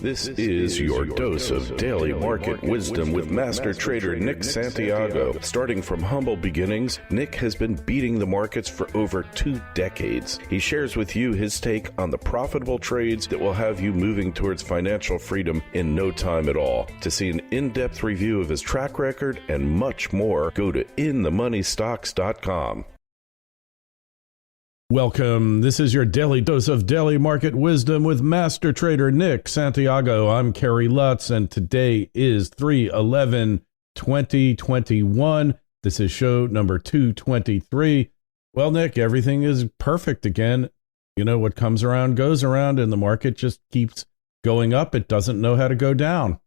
This is your dose of daily market wisdom with master trader Nick Santiago. Starting from humble beginnings, Nick has been beating the markets for over 2 decades. He shares with you his take on the profitable trades that will have you moving towards financial freedom in no time at all. To see an in-depth review of his track record and much more, go to inthemoneystocks.com. Welcome. This is your daily dose of daily market wisdom with master trader Nick Santiago. I'm Kerry Lutz, and today is 3/11/2021. This is show number 223. Well, Nick, everything is perfect again. You know, what comes around goes around, and the market just keeps going up. It doesn't know how to go down.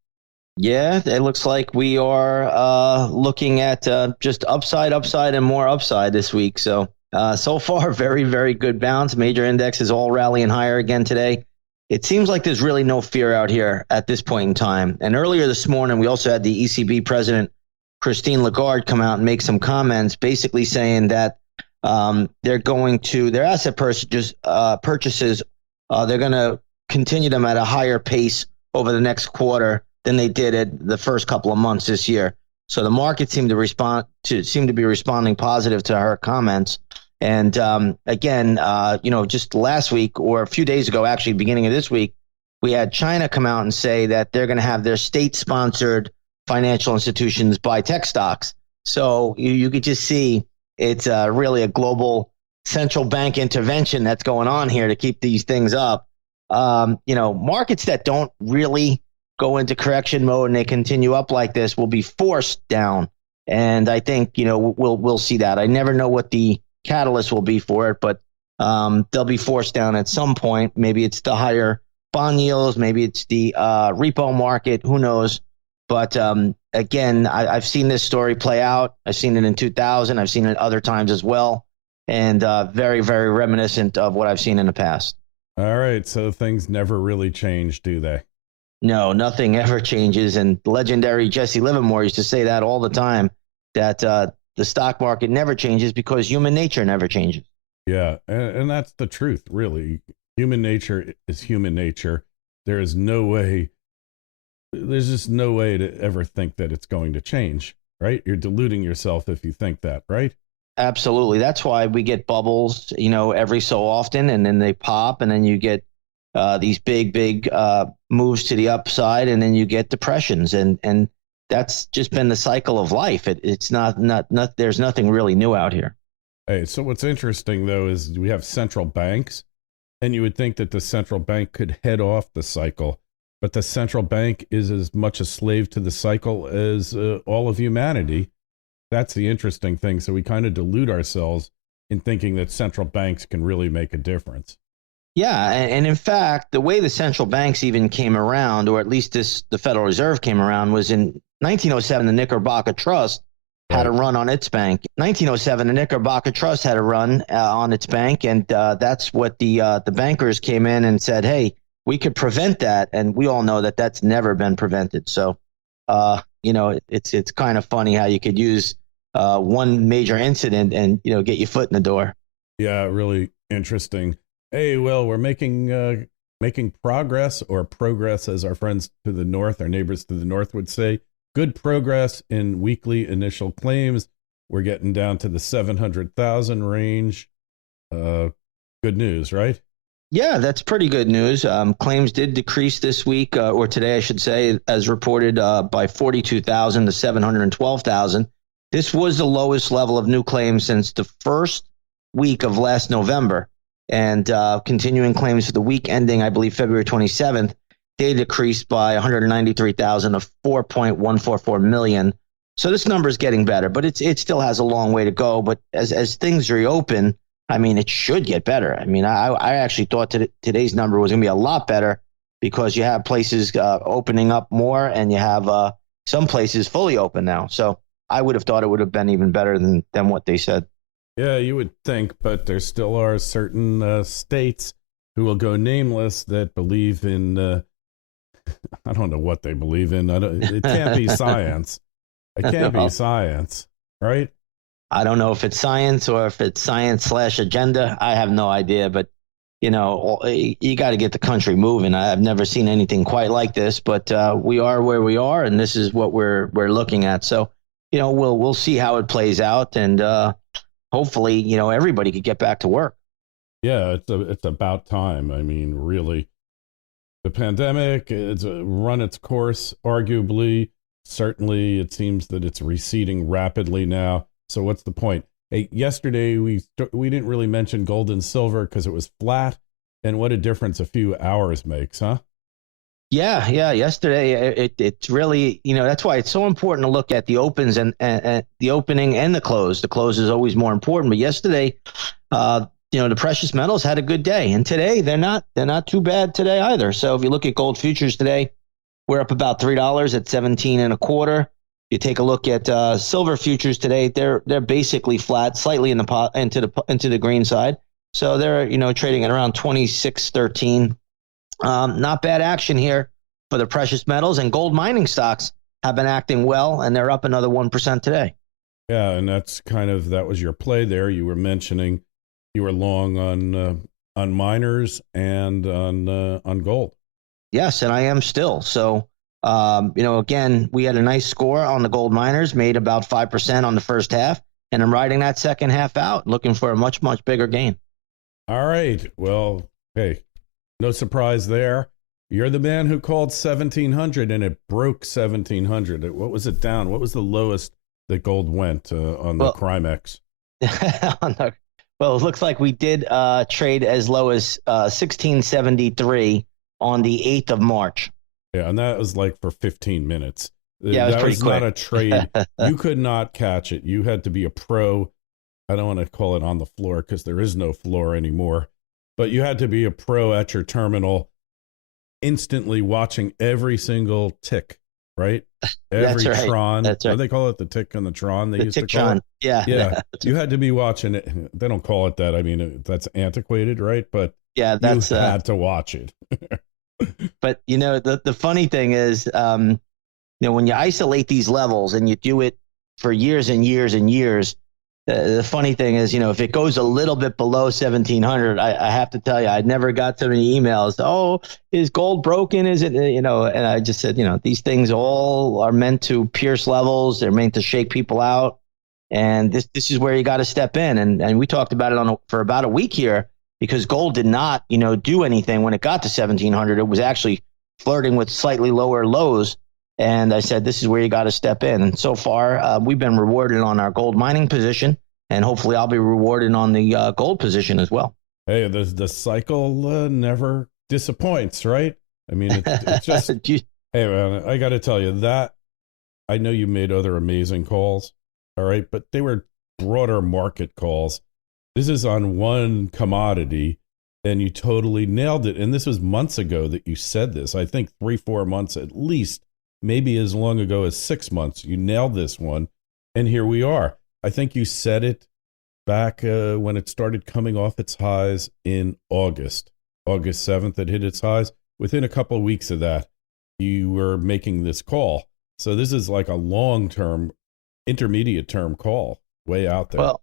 Yeah, it looks like we are looking at just upside, and more upside this week. So far, very, very good bounce. Major indexes all rallying higher again today. It seems like there's really no fear out here at this point in time. And earlier this morning, we also had the ECB President Christine Laggard come out and make some comments, basically saying that they're going to their asset purchases. They're going to continue them at a higher pace over the next quarter than they did at the first couple of months this year. So the market seemed to be responding positive to her comments. And again, just last week or a few days ago, actually, beginning of this week, we had China come out and say that they're going to have their state-sponsored financial institutions buy tech stocks. So you could just see it's really a global central bank intervention that's going on here to keep these things up. Markets that don't really go into correction mode and they continue up like this will be forced down. And I think, we'll see that. I never know what the catalyst will be for it, but they'll be forced down at some point. Maybe it's the higher bond yields. Maybe it's the repo market. Who knows? But again, I've seen this story play out. I've seen it in 2000. I've seen it other times as well. And very, very reminiscent of what I've seen in the past. All right. So things never really change, do they? No, nothing ever changes. And legendary Jesse Livermore used to say that all the time, that the stock market never changes because human nature never changes. Yeah, and that's the truth, really. Human nature is human nature. There's just no way to ever think that it's going to change, right? You're deluding yourself if you think that, right? Absolutely. That's why we get bubbles, every so often, and then they pop, and then you get these big moves to the upside, and then you get depressions, and that's just been the cycle of life. It's not there's nothing really new out here. Hey, so what's interesting though is we have central banks, and you would think that the central bank could head off the cycle, but the central bank is as much a slave to the cycle as all of humanity. That's the interesting thing. So we kind of delude ourselves in thinking that central banks can really make a difference. Yeah, and in fact, the way the central banks even came around, or at least the Federal Reserve came around, was in 1907, the Knickerbocker Trust had a run on its bank. 1907, the Knickerbocker Trust had a run on its bank, and that's what the bankers came in and said, hey, we could prevent that, and we all know that that's never been prevented. So, it's kind of funny how you could use one major incident and, get your foot in the door. Yeah, really interesting. Hey, well, we're making progress, or progress, as our friends to the north, our neighbors to the north would say. Good progress in weekly initial claims. We're getting down to the 700,000 range. Good news, right? Yeah, that's pretty good news. Claims did decrease this week, or today, I should say, as reported by 42,000 to 712,000. This was the lowest level of new claims since the first week of last November. And continuing claims for the week ending, I believe, February 27th, they decreased by 193,000 to 4.144 million. So this number is getting better, but it still has a long way to go. But as things reopen, I mean, it should get better. I mean, I actually thought today's number was going to be a lot better because you have places opening up more, and you have some places fully open now. So I would have thought it would have been even better than what they said. Yeah, you would think, but there still are certain states who will go nameless that believe in, I don't know what they believe in. It can't be science. It can't be science, right? I don't know if it's science or if it's science/agenda. I have no idea, but you got to get the country moving. I've never seen anything quite like this, but we are where we are, and this is what we're looking at. So, we'll see how it plays out, and hopefully, everybody could get back to work. Yeah, it's about time. I mean, really, the pandemic it's run its course, arguably. Certainly, it seems that it's receding rapidly now. So what's the point? Hey, yesterday we didn't really mention gold and silver because it was flat, and what a difference a few hours makes, huh? Yeah. Yesterday, it's really, that's why it's so important to look at the opens and the opening and the close. The close is always more important. But yesterday, the precious metals had a good day, and today they're not too bad today either. So if you look at gold futures today, we're up about $3 at 17 and a quarter. You take a look at silver futures today; they're basically flat, slightly into the green side. So they're trading at around 26.13. Not bad action here for the precious metals, and gold mining stocks have been acting well, and they're up another 1% today. Yeah, and that was your play there. You were mentioning you were long on miners and on gold. Yes, and I am still. So, again, we had a nice score on the gold miners, made about 5% on the first half, and I'm riding that second half out, looking for a much, much bigger gain. All right. Well, hey, no surprise there. You're the man who called 1,700, and it broke 1,700. What was it down? What was the lowest that gold went on the Crimex? Well, it looks like we did trade as low as 1673 on the 8th of March. Yeah, and that was like for 15 minutes. Yeah, it was pretty quick. Not a trade. You could not catch it. You had to be a pro. I don't want to call it on the floor because there is no floor anymore. But you had to be a pro at your terminal, instantly watching every single tick, right? Every That's right. Tron. That's right. What do they call it? The tick and the Tron? They used to call Tron. it? Yeah. You had to be watching it. They don't call it that. I mean, that's antiquated, right? But yeah, you had to watch it. But, the funny thing is, when you isolate these levels and you do it for years and years and years, the funny thing is, if it goes a little bit below 1,700, I have to tell you, I never got so many emails. Oh, is gold broken? Is it, and I just said, these things all are meant to pierce levels. They're meant to shake people out. And this is where you got to step in. And we talked about it for about a week here, because gold did not, do anything when it got to 1,700. It was actually flirting with slightly lower lows. And I said, this is where you got to step in. And so far, we've been rewarded on our gold mining position, and hopefully I'll be rewarded on the gold position as well. Hey, the cycle never disappoints, right? I mean, it's just, hey, man, I got to tell you that I know you made other amazing calls, all right, but they were broader market calls. This is on one commodity, and you totally nailed it. And this was months ago that you said this. I think 3-4 months at least, maybe as long ago as 6 months. You nailed this one, and here we are. I think you said it back when it started coming off its highs in August 7th. It hit its highs. Within a couple of weeks of that, you were making this call. So this is like a long-term, intermediate-term call way out there. Well,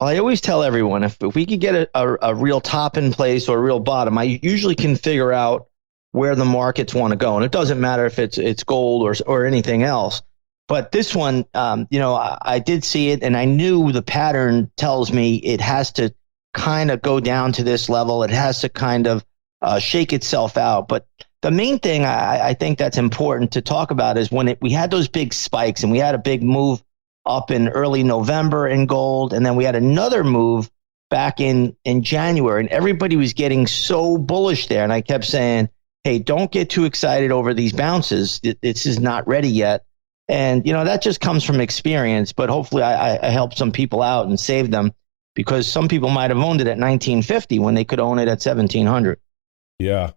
I always tell everyone, if we could get a real top in place or a real bottom, I usually can figure out where the markets want to go. And it doesn't matter if it's gold or anything else. But this one, I did see it, and I knew the pattern tells me it has to kind of go down to this level. It has to kind of shake itself out. But the main thing I think that's important to talk about is when we had those big spikes, and we had a big move up in early November in gold, and then we had another move back in January, and everybody was getting so bullish there. And I kept saying, hey, don't get too excited over these bounces. This is not ready yet. And, that just comes from experience. But hopefully I helped some people out and saved them, because some people might have owned it at 1950 when they could own it at 1,700. Yeah.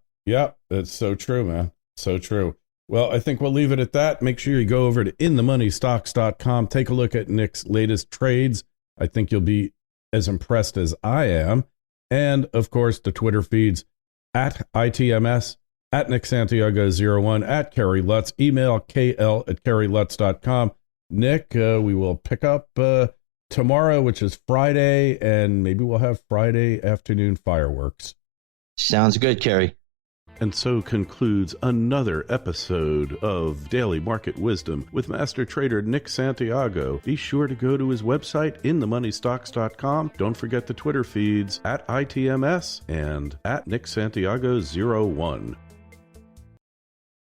That's so true, man. So true. Well, I think we'll leave it at that. Make sure you go over to inthemoneystocks.com. Take a look at Nick's latest trades. I think you'll be as impressed as I am. And, of course, the Twitter feeds at ITMS, at Nick Santiago01, at Kerry Lutz, email kl@kerrylutz.com. Nick, we will pick up tomorrow, which is Friday, and maybe we'll have Friday afternoon fireworks. Sounds good, Kerry. And so concludes another episode of Daily Market Wisdom with Master Trader Nick Santiago. Be sure to go to his website, inthemoneystocks.com. Don't forget the Twitter feeds @ITMS and @NickSantiago01.